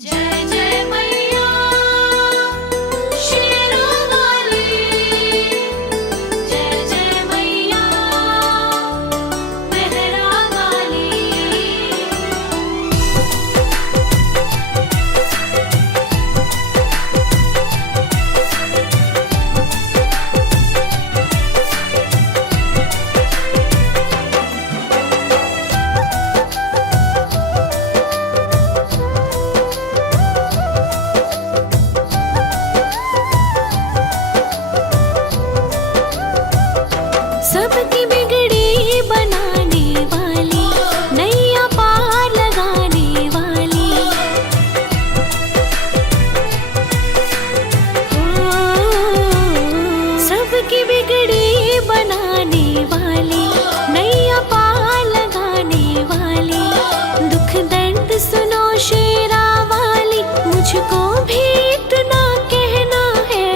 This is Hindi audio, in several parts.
जय जय मैया शेरों वाली, जय जय मैया मेहरा वाली। सबकी बिगड़ी बनाने वाली, नैया पार लगाने वाली। सबकी बिगड़ी बनाने वाली, नैया पार लगाने वाली। दुख दर्द सुनो शेरा वाली, मुझको भी इतना कहना है।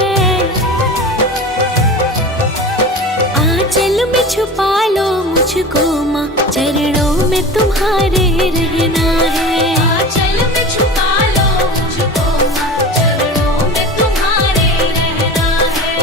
आंचल में छुपा लो मुझको माँ, चरणों में तुम्हारे रहना है। आंचल में छुपा लो मुझको माँ, चरणों में तुम्हारे रहना है।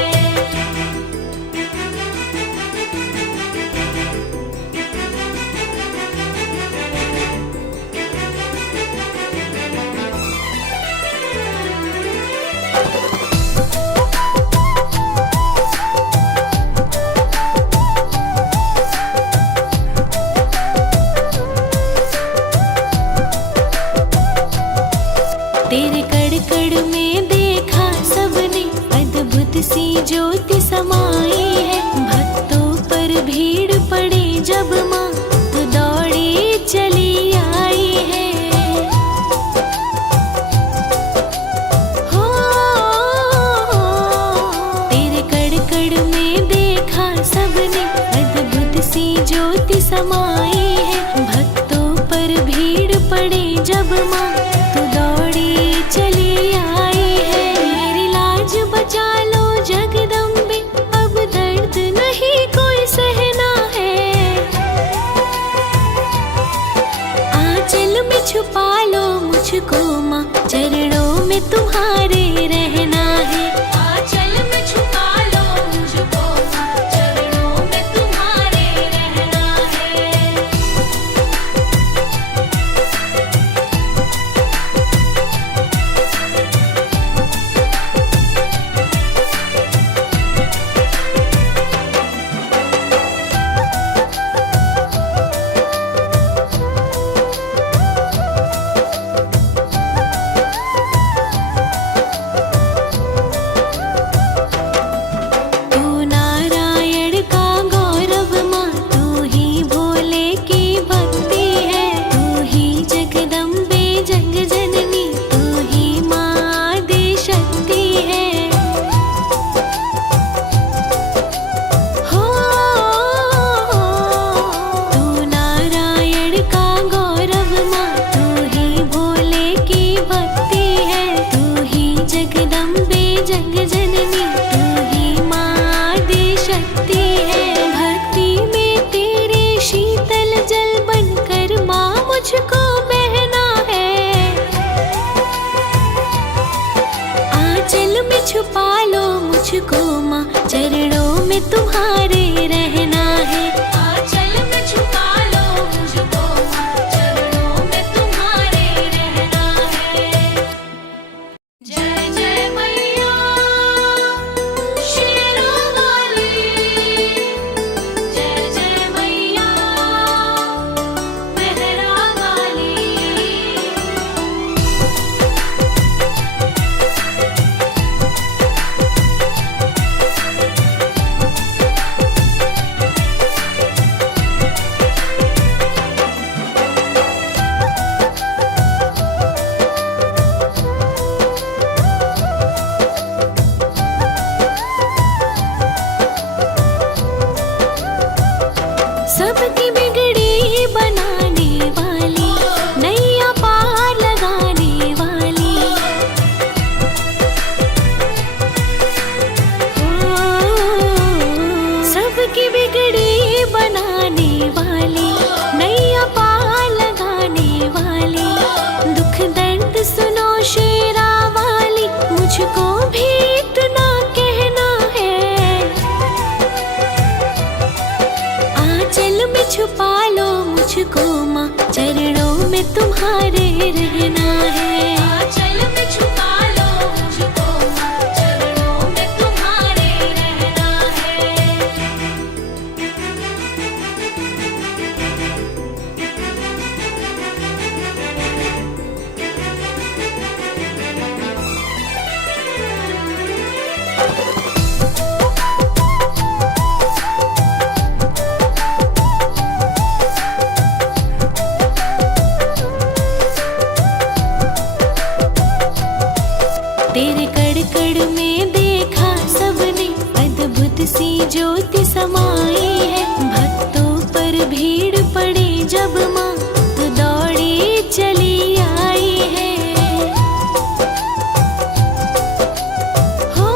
तेरे कड़ में देखा सबने, अद्भुत सी ज्योति समाई है। भक्तों पर भीड़ पड़ी जब माँ, तो दौड़ी चली आई है। हो तेरे कड़ में देखा सबने, अद्भुत सी ज्योति समाई है। भक्तों पर भीड़ पड़ी जब माँ, तो दौड़ी चली आई है। मेरी लाज बचा लो जगदम्बे, अब दर्द नहीं कोई सहना है। आंचल में छुपा लो मुझको माँ, चरणों में तुम्हारे रहना है। आंचल में छुपा लो मुझको माँ, चरणों में तुम्हारे रहना है। तू नारायण का गौरव माँ, तू ही भोले की भक्ति है। तू ही जगदम्बे जग जननी, तू ही माँ आदि शक्ति है। हो तू नारायण का गौरव माँ, तू ही भोले की भक्ति है। तू ही जगदम्बे जग जननी, तू ही माँ आदि शक्ति है। भक्ति में तेरे शीतल जल बनकर माँ मुझको बहना है। आंचल में छुपा लो मुझको माँ, चरणों में तुम्हारे रहना है। आंचल में छुपा लो मुझको माँ, चरणों में तुम्हारे रहना है। जय जय मैया शेरों वाली, जय जय मैया मेहरा वाली। तेरे कड़ कड़ में देखा सबने अद्भुत सी ज्योति समाई है। भक्तों पर भीड़ पड़े जब माँ तो दौड़ी चली आई है। हो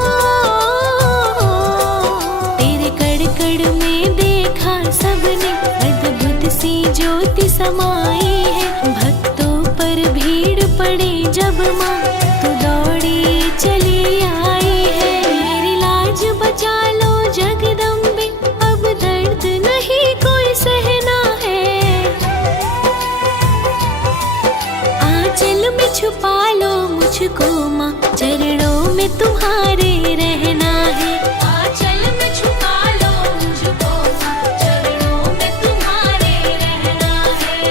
तेरे कड़ कड़ में देखा सबने अद्भुत सी ज्योति समाई है। भक्तों पर भीड़ पड़े जब माँ तो दौड़ी चली आई है। मेरी लाज बचा लो जगदम्बे, अब दर्द नहीं कोई सहना है। आंचल में छुपा लो मुझको माँ, चरणों में तुम्हारे रहना है। आंचल में छुपा लो मुझको माँ, चरणों में तुम्हारे रहना है।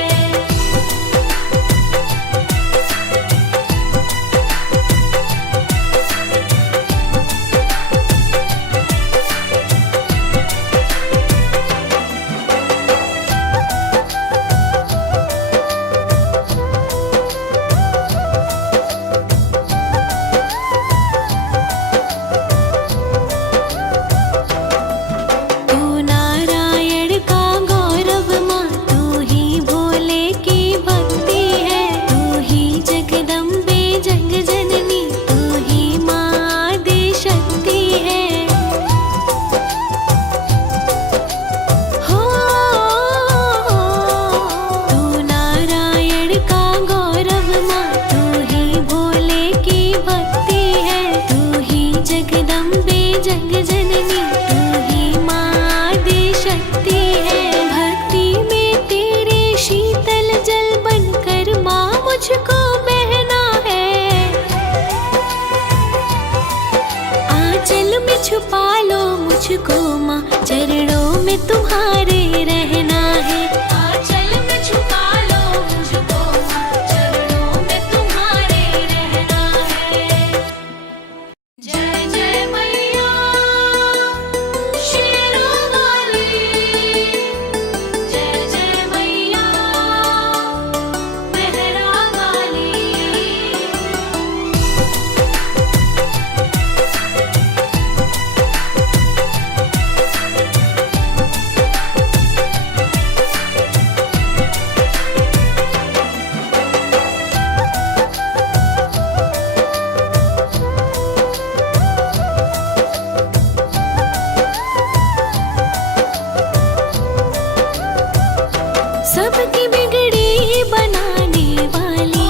तू नारायण का गौरव माँ, तू ही भोले की भक्ति है। तू ही जगदम्बे जग जननी, तू ही माँ आदि शक्ति है। हो तू नारायण का गौरव माँ, तू ही भोले की भक्ति है। तू ही जगदम्बे जग जननी, तू ही माँ आदि शक्ति है। भक्ति में तेरे शीतल जल बनकर माँ मुझको बहना है। आंचल में छुपा लो मुझको माँ, चरणों में तुम्हारे रहना है। आंचल में छुपा लो मुझको माँ, चरणों में तुम्हारे रहना है। जय जय मैया शेरों वाली, जय जय मैया मेहरा वाली। सबकी बिगड़ी बनाने वाली,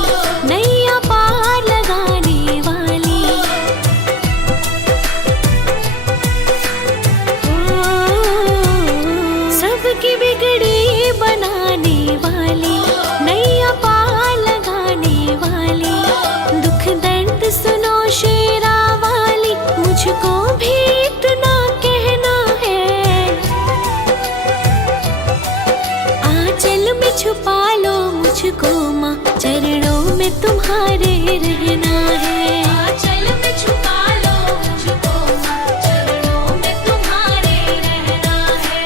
नैया पार लगाने वाली। हो सबकी बिगड़ी बनाने वाली, नैया पार लगाने वाली। दुख दर्द सुनो शेरा वाली, मुझको भी इतना कहना है। आंचल में छुपा लो मुझको माँ, चरणों में तुम्हारे रहना है। आंचल में छुपा लो मुझको माँ, चरणों में तुम्हारे रहना है।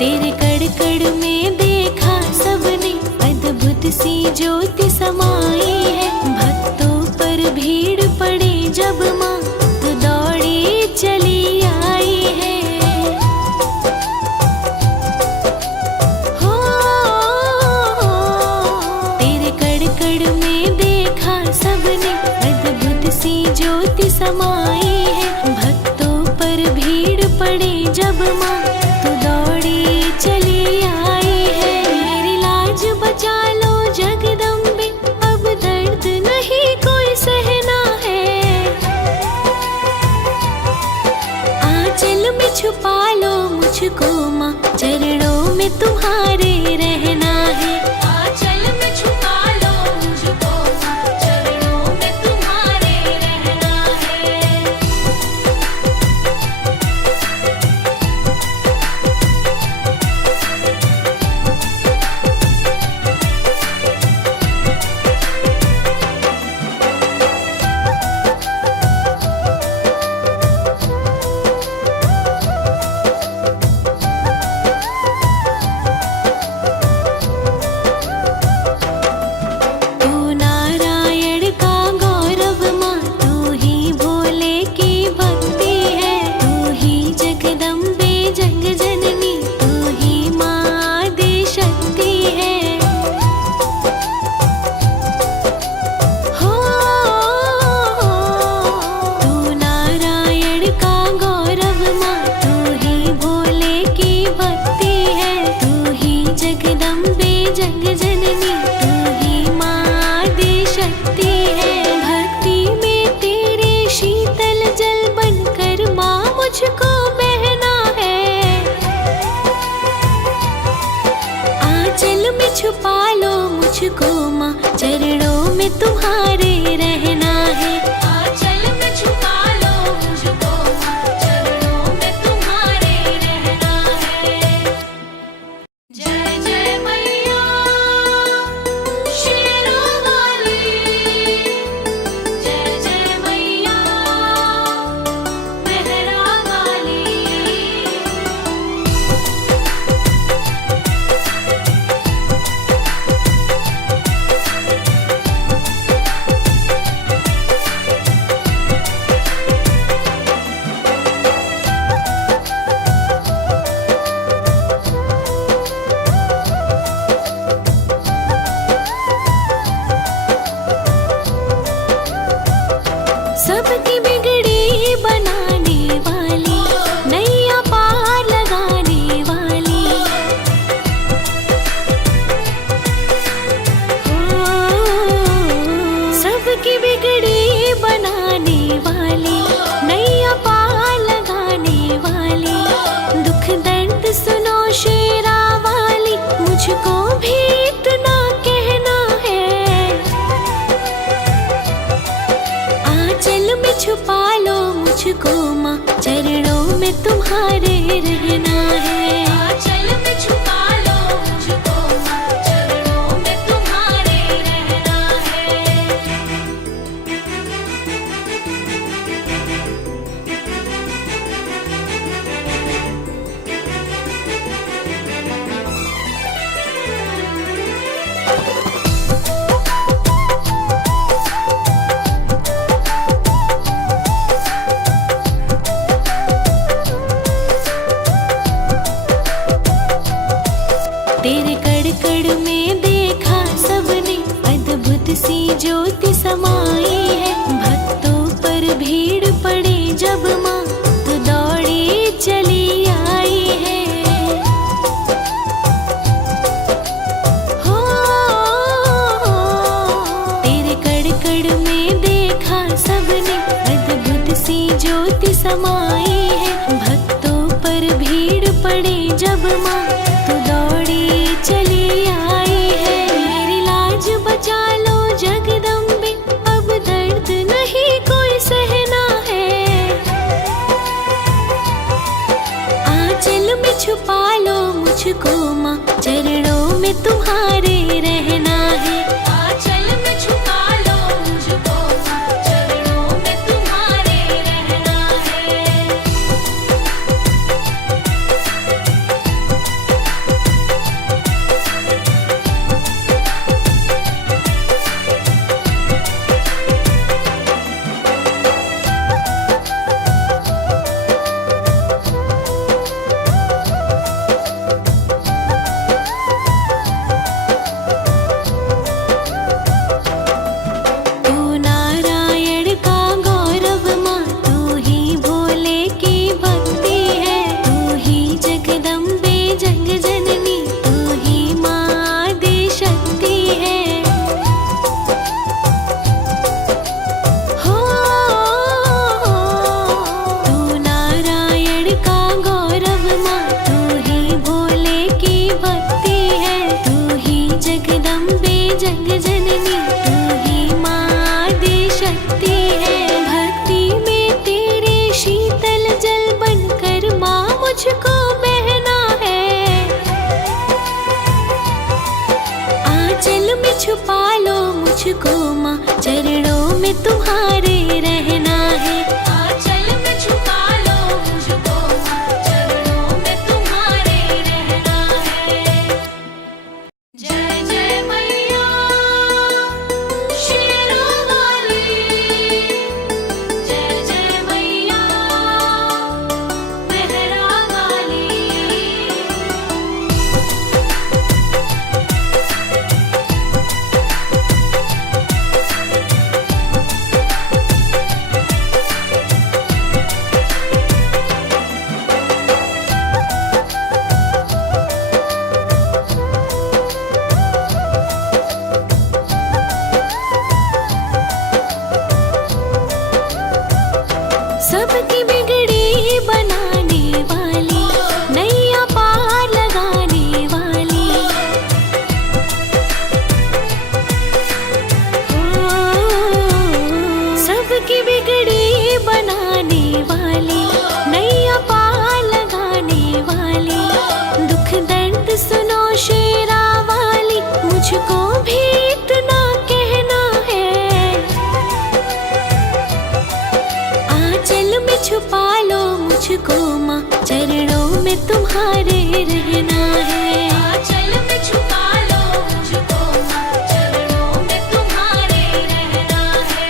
तेरे कड़ कड़ में देखा सबने अद्भुत सी ज्योति समाई है। भक्तों पर भीड़ पड़े जब माँ तो दौड़ी चली आई है। हो तेरे कड़ कड़ में देखा सबने अद्भुत सी ज्योति समाई है। भक्तों पर भीड़ पड़े जब माँ तो दौड़ी चली आई है। मेरी लाज बचा लो जगदम्बे, अब दर्द नहीं कोई सहना है। आंचल में छुपा लो मुझको माँ, चरणों में तुम्हारे रहना है। आंचल में छुपा लो मुझको माँ, चरणों में तुम्हारे रहना है। में तुम्हारे रहना है। आंचल में छुपा लो मुझको माँ, चरणों में तुम्हारे रहना है। तेरे कड़ में देखा सबने, अद्भुत सी ज्योति समाई है। भक्तों पर भीड़ पड़े जब माँ, तो दौड़ी चली आई है। हो तेरे कड़ में देखा सबने, अद्भुत सी ज्योति समाई है। भक्तों पर भीड़ पड़े जब माँ, तो दौड़ी चली आई है। मेरी लाज बचा लो जगदम्बे, अब दर्द नहीं कोई सहना है। आंचल में छुपा लो मुझको माँ, चरणों में तुम्हारे रहना है। आंचल में छुपा लो मुझको माँ, चरणों में तुम्हारे रहना है। तू नारायण का गौरव माँ, तू ही भोले की भक्ति है। तू ही जगदम्बे जग जननी, तू ही माँ आदि शक्ति है। हो तू नारायण का गौरव माँ, तू ही भोले की भक्ति है। तू ही जगदम्बे जग जननी, तू ही माँ आदि शक्ति है। भक्ति में तेरे शीतल जल बनकर माँ मुझको बहना है। आंचल में छुपा लो मुझको माँ, चरणों में तुम्हारे रहना है। आंचल में छुपा लो मुझको माँ, चरणों में तुम्हारे रहना है। जय जय मैया शेरों वाली, जय जय मैया मेहरा वाली। सबकी बिगड़ी बनाने वाली, नैया पार लगाने वाली। हो सबकी बिगड़ी बनाने वाली, नैया पार लगाने वाली। दुख दर्द सुनो शेरा वाली, मुझको भी इतना कहना है। आंचल में छुपा लो मुझको माँ, चरणों में तुम्हारे रहना है। आंचल में छुपा लो मुझको माँ, चरणों में तुम्हारे रहना है।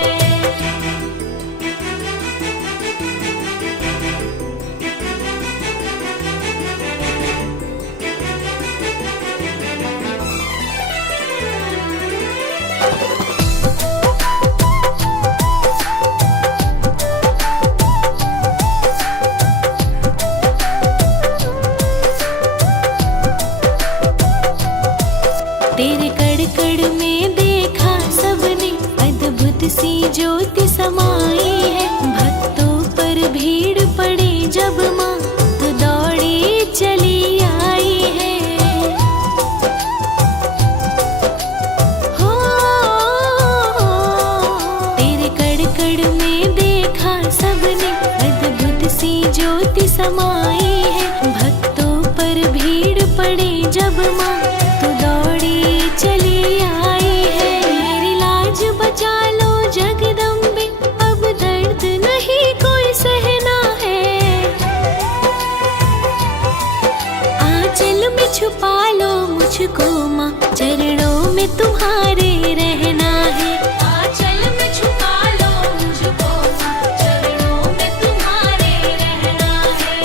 तेरे कड़ में देखा सबने, अद्भुत सी ज्योति समाई है। भक्तों पर भीड़ पड़े जब माँ, तो दौड़ी चली आई है। हो तेरे कड़ में देखा सबने, अद्भुत सी ज्योति समाई है। भक्तों पर भीड़ पड़े जब माँ तो दौड़ी चली आई है। मेरी लाज बचा लो जगदम्बे, अब दर्द नहीं कोई सहना है। आंचल में छुपा लो मुझको माँ, चरणों में तुम्हारे रहना है। आंचल में छुपा लो मुझको, चरणों में तुम्हारे रहना है।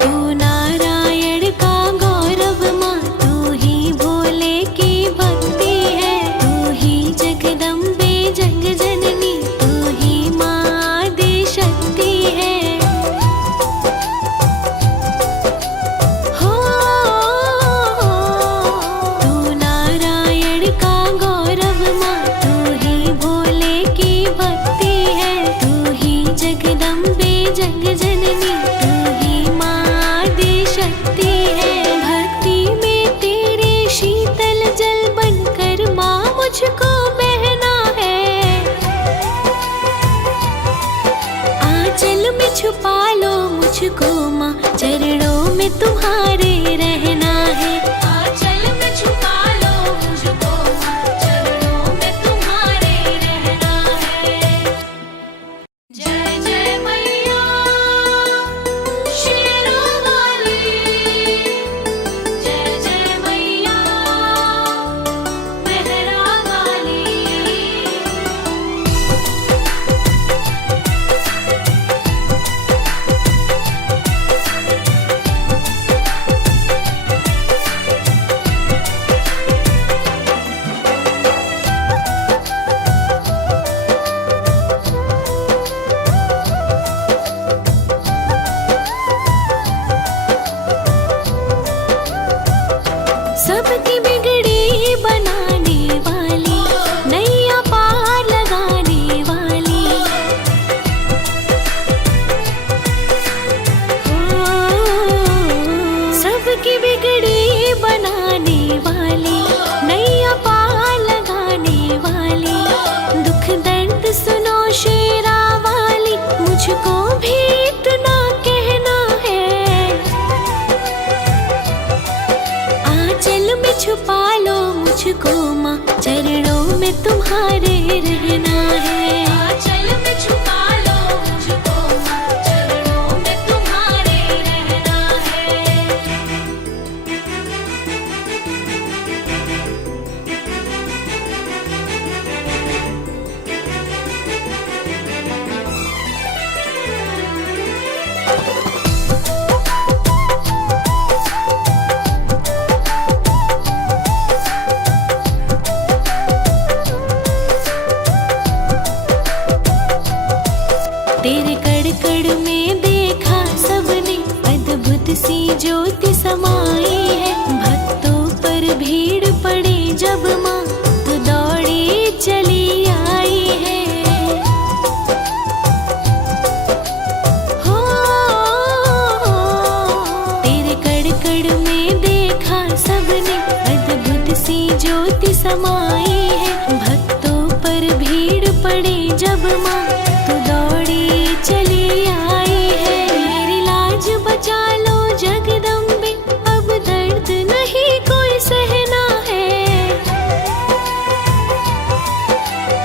तू नारायण का गौरव माँ, तू ही भोले की भक्ति है। तू ही जगदम्बे जग जननी, तू ही माँ आदि शक्ति है। हो तू नारायण का गौरव माँ, तू ही भोले की भक्ति है। तू ही जगदम्बे जग जननी, तू ही माँ आदि शक्ति है। भक्ति में तेरे शीतल जल बनकर माँ मुझको बहना है। आंचल में छुपा लो मुझको माँ, चरणों में तुम्हारे रहना है। आंचल में छुपा लो मुझको, चरणों में तुम्हारे रहना है। जय जय मैया शेरों वाली, जय जय मैया मेहरा वाली। सबकी बिगड़ी बनाने वाली, नैया पार लगाने वाली। ओ, सबकी बिगड़ी बनाने वाली, नैया पार लगाने वाली। दुख दर्द सुनो शेरा वाली, मुझको भी इतना कहना है। आंचल में छुपा लो मुझको माँ, चरणों में तुम्हारे रहना है। आंचल में छुपा लो मुझको, चरणों में तुम्हारे रहना है। तेरे कड़ में देखा सबने, अद्भुत सी ज्योति समाई है। भक्तों पर भीड़ पड़े जब माँ तो दौड़ी चली आई है। हो तेरे कड़ में देखा सबने, अद्भुत सी ज्योति समाई है। भक्तों पर भीड़ पड़े जब माँ तो दौड़ी चली आई है। मेरी लाज बचा लो जगदम्बे, अब दर्द नहीं कोई सहना है।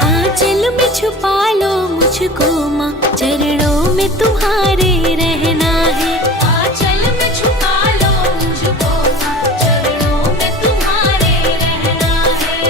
आंचल में छुपा लो मुझको माँ, चरणों में तुम्हारे रहना है। आंचल में छुपा लो मुझको, चरणों में तुम्हारे रहना है।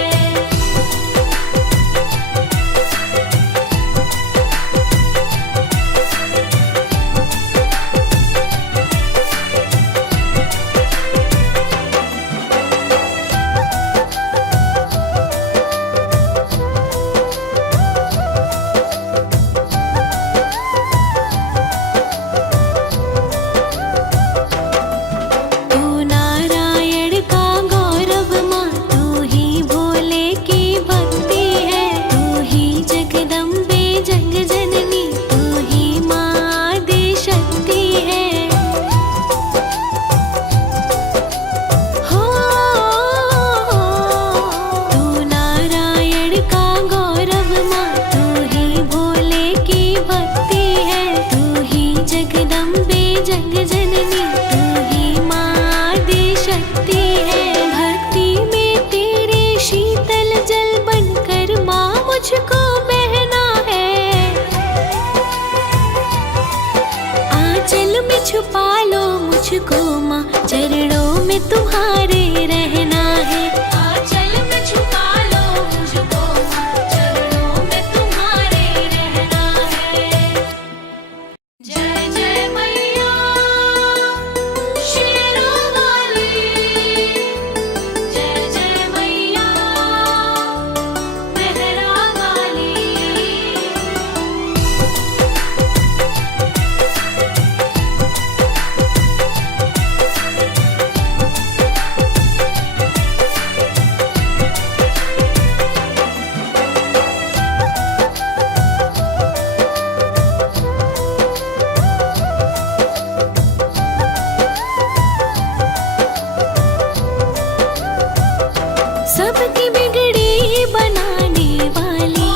सबकी बिगड़ी बनाने वाली,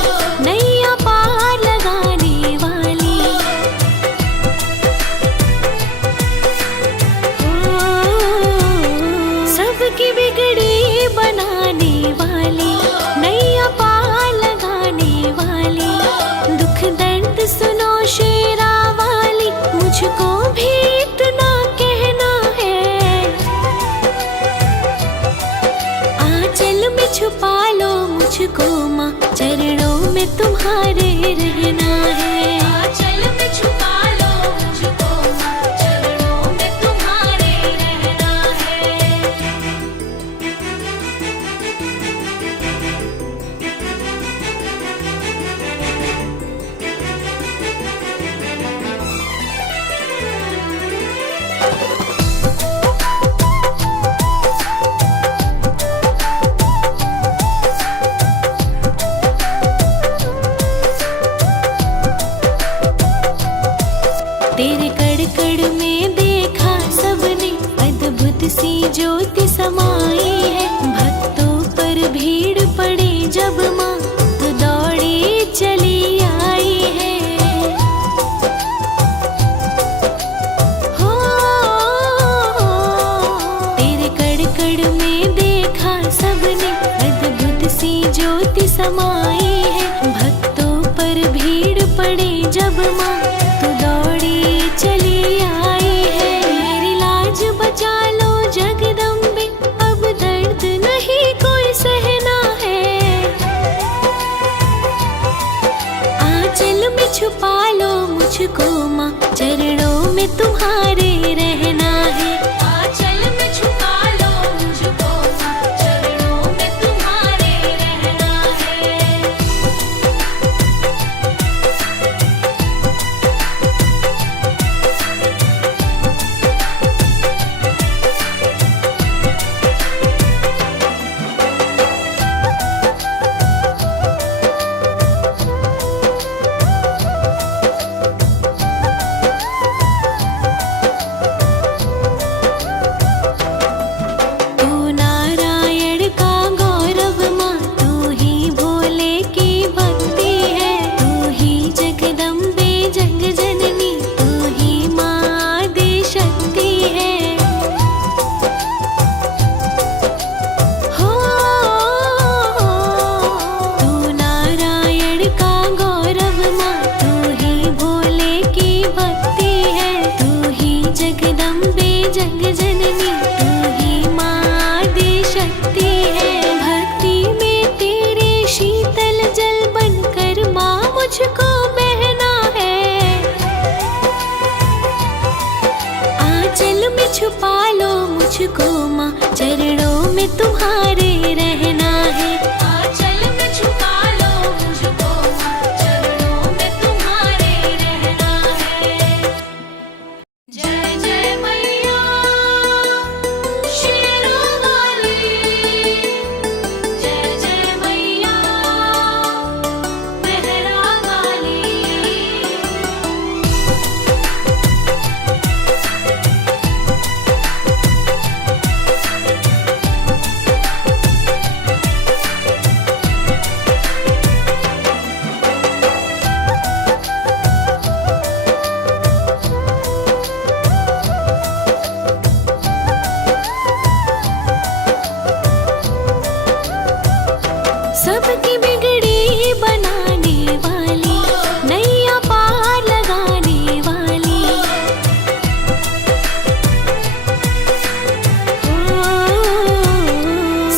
नैया पार लगाने वाली। सबकी बिगड़ी बनाने वाली, नैया पार लगाने वाली। दुख दर्द सुनो शेरा वाली, मुझको भी इतना कहना है। आंचल में छुपा लो मुझको माँ, चरणों में तुम्हारे रहना है। आंचल में छुपा लो मुझको माँ, चरणों में तुम्हारे रहना है। तेरे कड़ में देखा सबने, अद्भुत सी ज्योति समाई है। भक्तों पर भीड़ पड़े जब माँ, तो दौड़ी चली आई है। हो तेरे कड़ में देखा सबने, अद्भुत सी ज्योति समाई है। भक्तों पर भीड़ पड़े जब माँ, तो दौड़ी चली आई है। मेरी लाज बचा लो जगदम्बे, अब दर्द नहीं कोई सहना है। आंचल में छुपा लो मुझको माँ, चरणों में तुम्हारे रहना है। आंचल में छुपा लो मुझको माँ, चरणों में तुम्हारे रहना है। तू नारायण का गौरव माँ, तू ही भोले की भक्ति है। तू ही जगदम्बे जग जननी, तू ही माँ आदि शक्ति है। हो तू नारायण का गौरव माँ, तू ही भोले की भक्ति है। तू ही जगदम्बे जग जननी, तू ही माँ आदि शक्ति है। भक्ति में तेरे शीतल जल बनकर माँ मुझको बहना है। आंचल में छुपा लो मुझको माँ, चरणों में तुम्हारे रहना है। आंचल में छुपा लो मुझको माँ, चरणों में तुम्हारे रहना है। जय जय मैया शेरों वाली, जय जय मैया मेहरा वाली। सबकी बिगड़ी बनाने वाली, नैया पार लगाने वाली।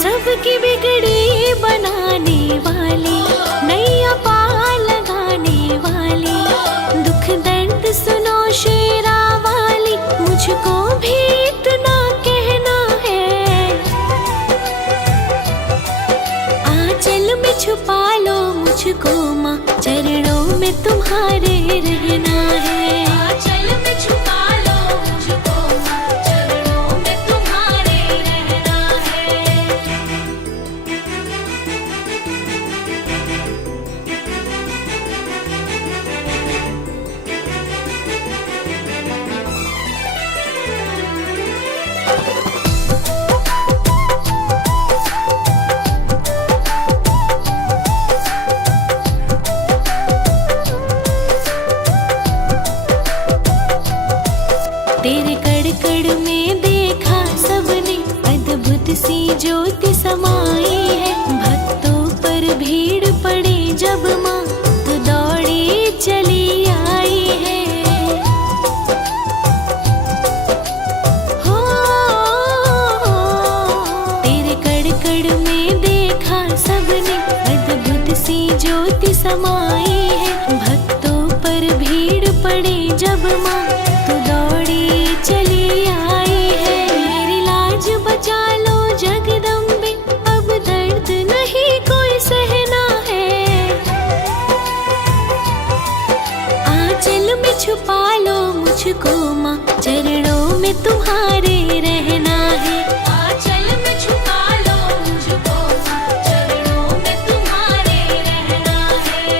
सबकी बिगड़ी बनाने वाली, नैया पार लगाने वाली। दुख दर्द सुनो शेरा वाली, मुझको भी इतना कहना है। आंचल में छुपा लो मुझको माँ, चरणों में तुम्हारे रहना है। आंचल में छुपा लो मुझको माँ, चरणों में तुम्हारे रहना है। कड़ में देखा सबने अद्भुत सी ज्योति समाई है। भक्तों पर भीड़ पड़े जब माँ तू दौड़ी चली आई है। मेरी लाज बचा लो जगदम्बे, अब दर्द नहीं कोई सहना है। आंचल में छुपा लो मुझको माँ, चरणों में तुम्हारे रहना है। आंचल में छुपा लो मुझको, चरणों में तुम्हारे रहना है।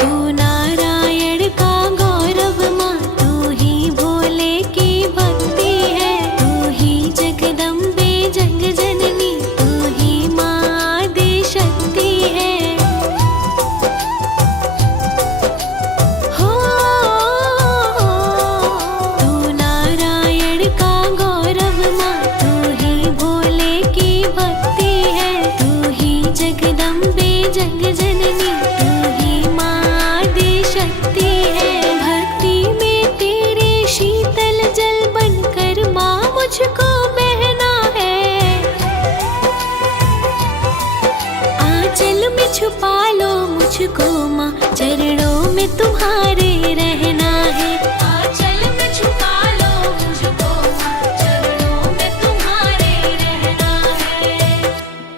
तू नारायण का गौरव माँ, तू ही भोले की भक्ति है। तू ही जगदम्बे जग जननी, तू ही माँ आदि शक्ति है। हो तू नारायण का गौरव माँ, तू ही भोले की भक्ति है। तू ही जगदम्बे जग जननी, तू ही माँ आदि शक्ति है। भक्ति में तेरे शीतल जल बनकर माँ मुझको बहना है। आंचल में छुपा लो मुझको माँ, चरणों में तुम्हारे रह